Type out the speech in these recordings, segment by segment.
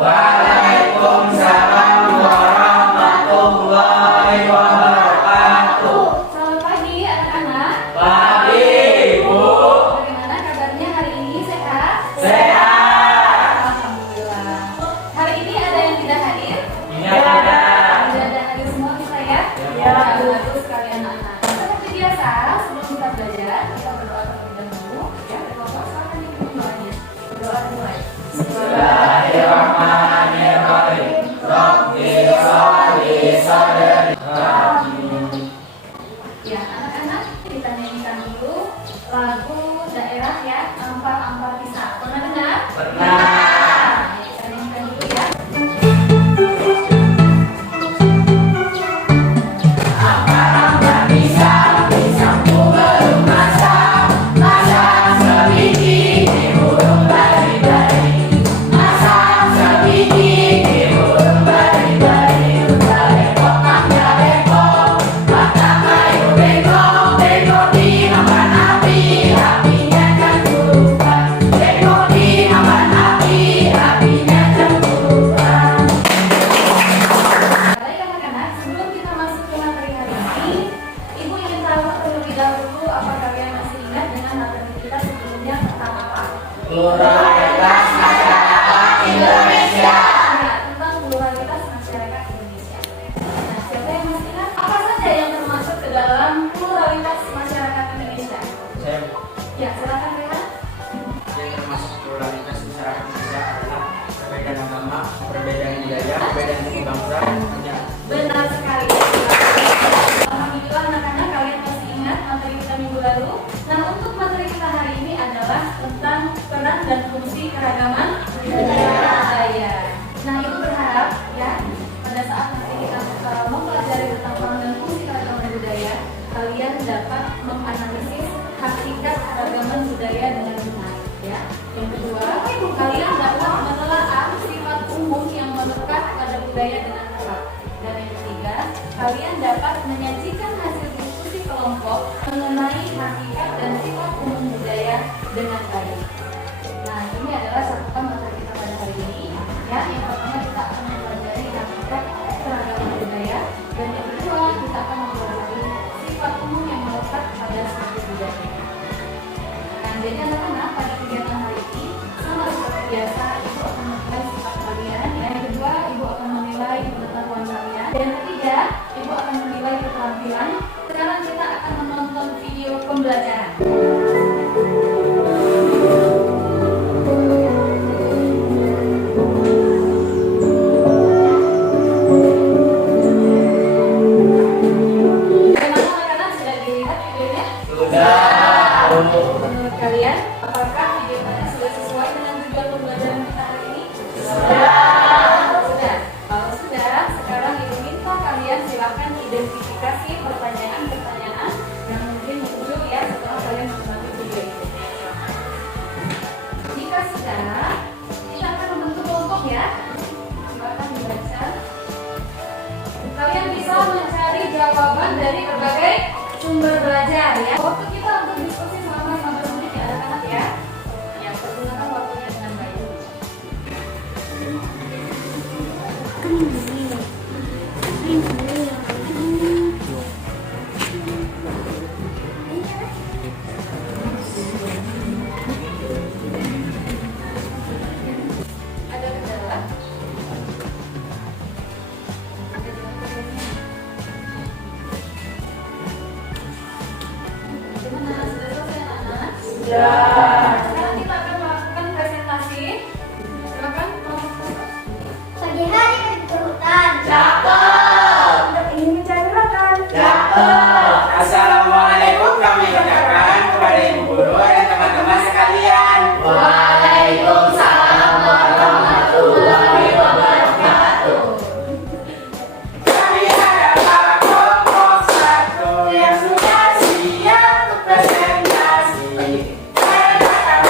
Waalaikumsalam warahmatullahi wabarakatuh. Selamat pagi anak-anak. Pagi, Ibu. Bagaimana kabarnya hari ini? Sehat? Sehat. Alhamdulillah. Hari ini ada yang tidak hadir? Iya, ada. Tidak ada hadir semua kita ya? Ya. Bagus sekali anak-anak. Seperti biasa, sebelum kita belajar, kita berdoa terlebih dahulu. Ya, Bapak silakan yang doanya. Berdoa dimulai. Bismillahirrahmanirrahim. Rabbi sholli sadri. Ya, anak-anak, kita nyanyikan dulu lagu daerah ya, Ampar-Ampar Pisah. Pernah dengar? Pernah. Kita nyanyikan dulu ya. Ampar-ampar pisang, pisangku belum masak. Masak sebiji di burung bari-bari. Masak sebiji di burung bari-bari. Bengkok mangga bengkok, mata kayu bengkok. Bengkok di hamakan api, apinya cemburuan. Bengkok di hamakan api, apinya cemburuan. Baik anak-anak, sebelum kita masuk ke materi hari ini, Ibu ingin tahu terlebih dahulu apa kalian masih ingat dengan materi kita sebelumnya tentang apa? Pluralitas masyarakat Indonesia. Ya, tentang pluralitas masyarakat Indonesia. Nah, siapa yang masih ingat? Apa saja yang termasuk ke dalam pluralitas masyarakat Indonesia? Ya, silakan Rehan. Yang termasuk pluralitas masyarakat Indonesia adalah perbedaan agama, perbedaan budaya, perbedaan suku bangsa, dan Benar sekali. Alhamdulillah anak-anak kalian masih ingat materi kita minggu lalu. Nah, untuk materi kita hari ini adalah tentang peran dan fungsi keragaman budaya. Nah, Ibu berharap ya pada saat nanti kita mempelajari tentang peran dan fungsi keragaman budaya, kalian dapat menganalisis hakikat keragaman budaya dengan benar ya. Yang kedua, kalian dapat menelaah sifat umum yang melekat pada budaya dengan tepat. Dan yang ketiga, kalian dapat menyajikan hasil diskusi kelompok mengenai hakikat dan sifat umum budaya dengan baik. Nah, ini adalah cakupan materi kita pada hari ini. Ya, yang pertama kita akan mempelajari hakikat keragaman budaya, dan yang kedua kita akan mempelajari sifat umum yang melekat pada suatu budaya. Nah, jadi anak-anak pada kegiatan hari ini sama seperti biasa, Ibu akan menilai sifat kalian. Yang kedua, Ibu akan menilai pengetahuan kalian. Dan yang ketiga, Ibu akan menilai keterampilan. Sekarang kita akan menonton video pembelajaran. Bagaimana anak-anak, sudah dilihat videonya? Sudah. Menurut kalian, apakah video tadi sudah sesuai dengan tujuan pembelajaran kita hari ini? Sudah. Kalau sudah, sekarang Ibu minta kalian silakan identifikasi pertanyaan-pertanyaan yang mungkin muncul ya setelah kalian menonton video itu. Jika sudah, kita akan membentuk kelompok ya. Silakan dibaca. Kalian bisa mencari jawaban dari berbagai sumber belajar ya. Waktu kita untuk diskusi selama 15 menit ya anak-anak ya. Ya, pergunakan waktunya dengan baik. Ada kendala? Ada jawabannya? Gimana? Sudah selesai anak-anak? Sekarang kita akan melakukan presentasi. Silakan kelompok. Pagi hari pergi ke hutan. Cakep. Untuk ingin mencari makan. Cakep. Assalamualaikum kami ucapkan kepada ibu guru dan teman-teman sekalian. Waalaikumsalam warahmatullahi wabarakatuh. Kami adalah kelompok satu yang sudah siap untuk presentasi. Saya akan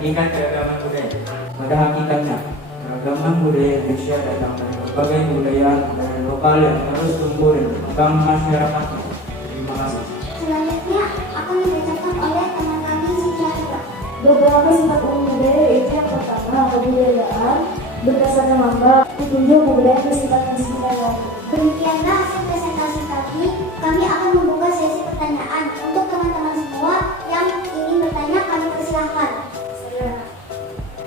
hakikat keragaman budaya. Pada hakikatnya, keragaman budaya Indonesia datang dari berbagai kebudayaan budaya lokal yang terus tumbuh dan berkembang masyarakatnya. Terima kasih. Selanjutnya akan dibacakan oleh teman kami Siti Hafifah. Beberapa sifat umum budaya yaitu yang pertama, kebudayaan berdasarkan lambang, petunjuk kebudayaan bersifat istimewa. Demikianlah hasil presentasi kami akan membuka sesi pertanyaan. Untuk teman-teman semua yang ingin bertanya, kami persilahkan.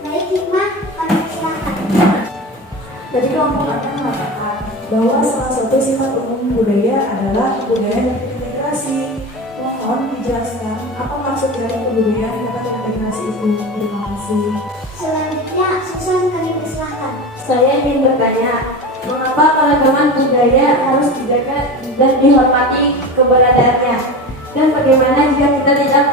Baik, Hikmah, kami persilahkan. Dari kelompok akan mengatakan bahwa salah satu sifat umum budaya adalah kebudayaan yang terintegrasi. Mohon dijelaskan apa maksud dari kebudayaan yang terintegrasi itu. Terima kasih. Selanjutnya, Susan, kami persilahkan. Saya ingin bertanya, mengapa keragaman budaya harus dijaga dan dihormati keberadaannya? Dan bagaimana jika kita tidak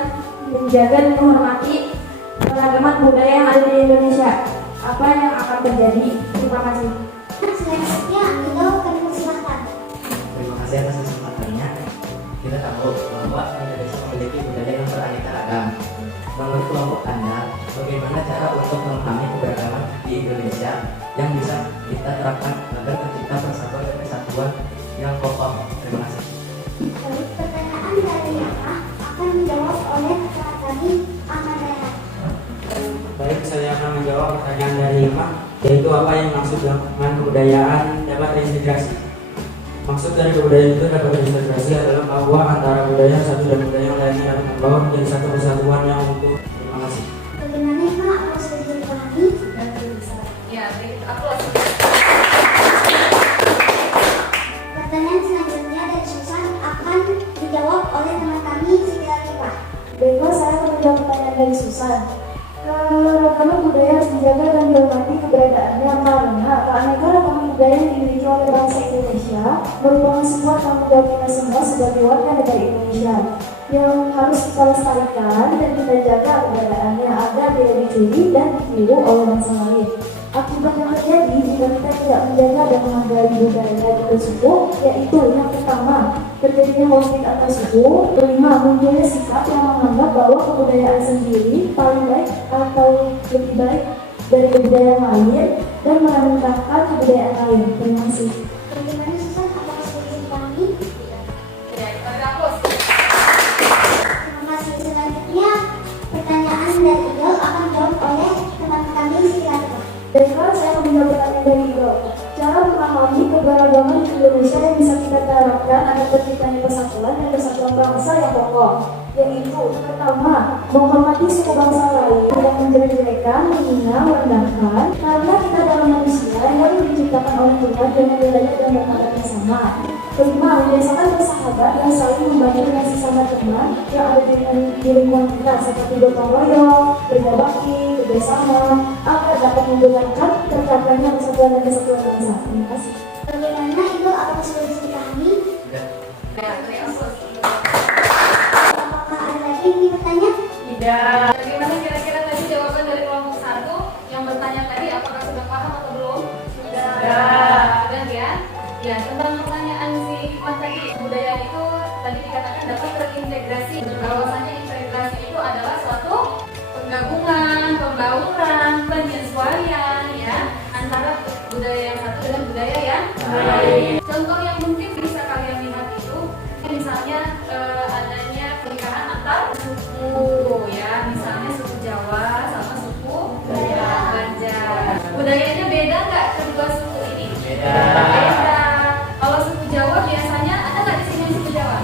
menjaga dan menghormati keragaman budaya yang ada di Indonesia? Apa yang akan terjadi? Terima kasih. Selanjutnya, Ido, kami persilahkan. Terima kasih atas kesempatannya. Kita tahu bahwa Indonesia memiliki budaya yang beraneka ragam. Menurut kelompok Anda, bagaimana cara untuk memahami keberagaman di Indonesia yang bisa kita terapkan agar tercipta persatuan dan kesatuan yang kokoh? Terima kasih. Baik, pertanyaan dari Hikmah akan dijawab oleh kakak kami, Ahmad Rayhan. Baik, saya akan menjawab pertanyaan dari Hikmah, yaitu apa yang maksud dengan kebudayaan dapat terintegrasi. Maksud dari kebudayaan itu dapat terintegrasi adalah bahwa antara budaya satu dan budaya yang lainnya dapat membawa menjadi satu kesatuan yang utuh. Terima kasih. Bagaimana Hikmah, apa sudah dipahami? Ya, aplaus. Pertanyaan selanjutnya dari Susan akan dijawab oleh teman kami, Siti Hafifah. Baiklah, saya akan menjawab pertanyaan dari Susan. Keragaman budaya harus dijaga dan dihormati keberadaannya karena keanekaragaman budaya yang dimiliki oleh bangsa Indonesia merupakan sebuah tanggung jawab kita semua sebagai warga negara Indonesia yang harus kita lestarikan dan kita jaga keberadaannya agar tidak dicuri dan ditiru oleh bangsa lain. Akibat yang terjadi jika kita tidak menjaga dan menghargai budaya tersebut, yaitu yang pertama, terjadinya konflik antar suku. Kelima, munculnya sikap yang menganggap bahwa kebudayaan sendiri paling baik atau lebih baik dari kebudayaan lain dan merendahkan kebudayaan lain. Terima kasih. Bagaimana Susan, apakah sudah dipahami? Ya, aplaus. Terima kasih. Selanjutnya, pertanyaan dari Ido akan dijawab oleh teman kami, Siti Hafifah. Baiklah, saya akan menjawab pertanyaan dari Ido. Cara memahami keberagaman di Indonesia yang bisa kita terapkan agar terciptanya persatuan dan kesatuan bangsa yang kokoh, yaitu pertama, menghormati suku bangsa lain, tidak menjelek-jelekan, menghina, merendahkan, karena kita adalah manusia yang diciptakan oleh Tuhan dengan derajat dan martabat yang sama. Kelima, membiasakan bersahabat dan saling membantu dengan sesama teman yang ada di lingkungan kita seperti gotong royong, kerja bakti, kerjasama, agar dapat memudahkan tercapainya persatuan dan kesatuan bangsa. Terima kasih. Bagaimana Ido, apakah sudah dipahami? Sudah. Ya, aplaus. Apakah ada lagi yang ingin bertanya? Tidak. Bagaimana kira-kira tadi jawaban dari kelompok 1 yang bertanya tadi, apakah sudah paham atau belum? Sudah. Sudah ya? Ya, tentang pertanyaan si Hikmah tadi, budaya itu tadi dikatakan dapat terintegrasi. Bahwasanya integrasi itu adalah suatu penggabungan, pembauran, penyesuaian ya antara budaya yang satu dengan budaya yang lain. Contoh yang mungkin bisa kalian lihat itu misalnya adanya pernikahan antar suku ya, misalnya suku Jawa sama suku Banjar. Budayanya beda nggak kedua suku ini? Beda. Kalau suku Jawa biasanya ada nggak di sini yang suku Jawa?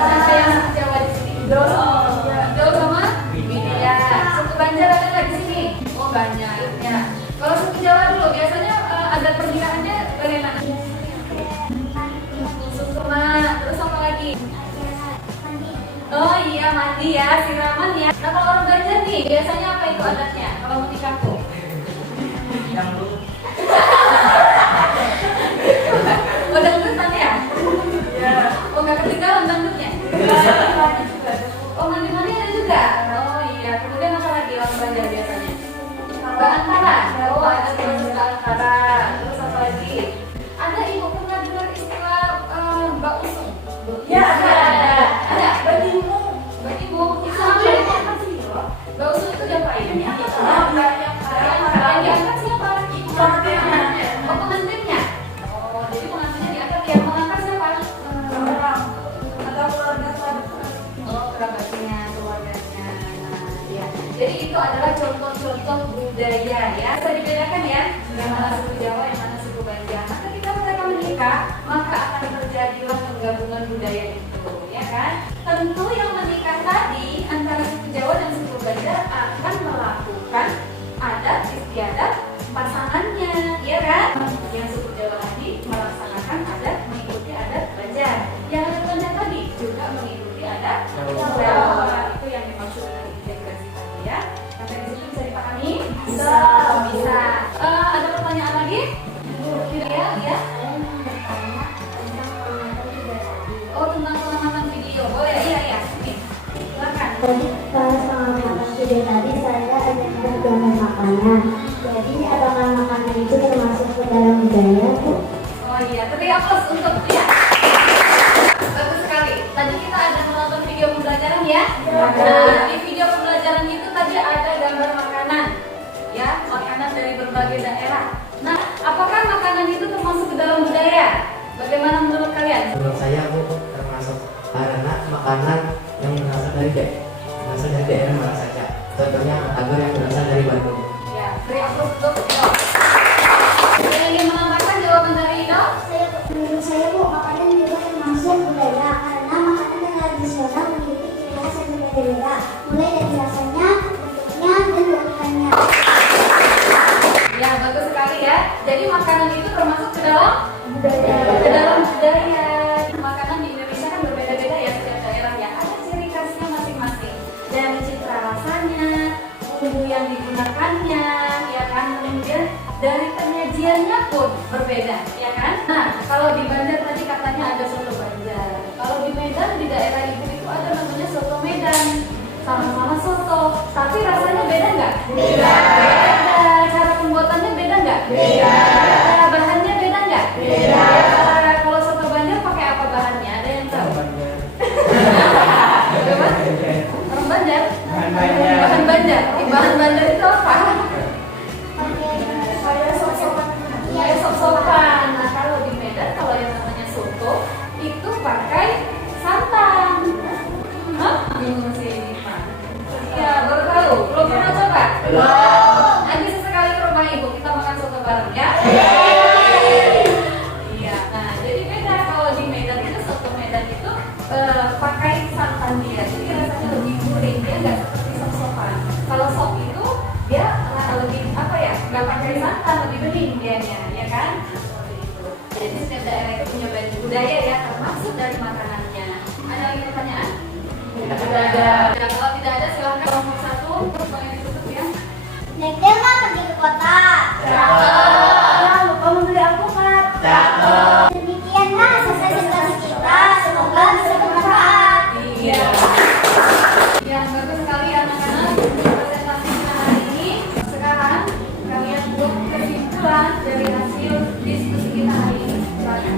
Ada yang suku Jawa di sini. Ido sama Widya. Suku Banjar ada nggak di sini? Oh banyak ya. Kalau suku Jawa dulu biasanya adat pernikahannya bagaimana? Sukma, terus apa lagi? Oh iya mandi ya, siraman ya. Nah kalau orang Banjar nih biasanya apa itu adatnya kalau mau nikahku? Oh dangdutan ya? Iya. Oh nggak ketinggalan dangdutnya? Oh mandi-mandi ada juga? Oh iya. Kemudian apa lagi orang Banjar biasanya? Antara. Oh ada proses antara. Terus apa lagi? Ada ibu pernah dengar istilah Mbak Usung? Ya ada. Ada. Batimu. Itu apa sih? Mbak Usung itu diapain? adalah contoh-contoh budaya ya. Bisa dibedakan ya, yang mana suku Jawa, yang mana suku Banjar. Nah, ketika mereka menikah, maka akan terjadilah penggabungan budaya itu, ya kan? Tentu yang menikah tadi antara suku Jawa dan suku Banjar akan melakukan adat istiadat pasangannya, ya kan? Yang suku Jawa tadi melaksanakan adat mengikuti adat Banjar. Yang adat Banjar tadi juga mengikuti adat Jawa. Itu yang dimaksud dengan integrasi tadi ya. Sampai di situ bisa dipahami? Bisa. Bisa. Ada pertanyaan lagi? Ya, ya. Oh, tentang pengamatan video. Oh ya, iya, iya. Oke. Silakan. Tadi pas pengamatan video tadi saya ada gambar makanan. Jadi apakah makanan itu termasuk ke dalam budaya, Bu? Oh iya, beri aplaus untuk dia. Bagus sekali. Tadi kita ada menonton video pembelajaran ya. Nah, di video pembelajaran itu tadi ada gambar makanan, ya, makanan dari berbagai daerah. Nah, apakah makanan itu termasuk ke dalam budaya? Bagaimana menurut kalian? Menurut saya Bu termasuk karena makanan yang berasal dari daerah mana saja. Contohnya batagor yang berasal dari Bandung. Ya, beri aplaus untuk Ido. Ada yang ingin menambahkan jawaban dari Ido? Menurut saya, Bu, makanan juga termasuk budaya karena makanan tradisional memiliki ciri khas yang berbeda-beda, mulai dari rasanya, bentuknya, dan keunikannya. Ya, bagus sekali ya. Jadi makanan itu termasuk ke dalam Budaya. ke dalam budaya. Makanan di Indonesia kan berbeda-beda ya, setiap daerah ya. Ada ciri khasnya masing-masing. Dari citra rasanya, bumbu yang digunakannya, ya kan. Kemudian dari penyajiannya pun berbeda, ya kan. Nah, kalau di Banjar tadi katanya ada soto Banjar. Kalau di Medan, di daerah ibu itu ada namanya soto Medan. Sama-sama soto, tapi rasanya beda nggak? Beda. Cara pembuatannya beda nggak? Beda. Bahannya beda nggak? Beda. Kalau soto Banjar pakai apa bahannya? Ada yang tahu? Apa? Orang Banjar? Bahan Banjar. Bahan Banjar. Bahan Banjar itu apa? Kayak sop-sopan. Kayak sop-sopan. Nah, kalau di Medan, kalau yang namanya soto itu pakai santan. Hah? Bingung sih, Pak. Iya, baru tahu. Belum pernah coba? Belum. Nanti sesekali ke rumah ibu kita makan soto bareng ya. Iya. Nah, jadi beda kalau di Medan itu soto Medan itu pakai santan dia. Jadi rasanya lebih gurih, dia nggak seperti sop-sopan. Kalau sop itu dia lebih apa ya? Nggak pakai santan, lebih bening dianya, ya kan? Seperti itu. Jadi setiap daerah itu punya budaya ya, termasuk dari makanannya. Ada lagi pertanyaan? Tidak ada. Ya, kalau tidak ada silahkan nomor 1 yang ditutup ya. Naik tema pergi ke kota. Cakep. Lupa membeli alpukat. Cakep. Demikianlah selesai diskusi kita. Semoga bisa bermanfaat. Iya. Ya, bagus sekali anak-anak presentasi kita hari ini. Sekarang kalian buat kesimpulan dari hasil diskusi kita hari ini. Silakan.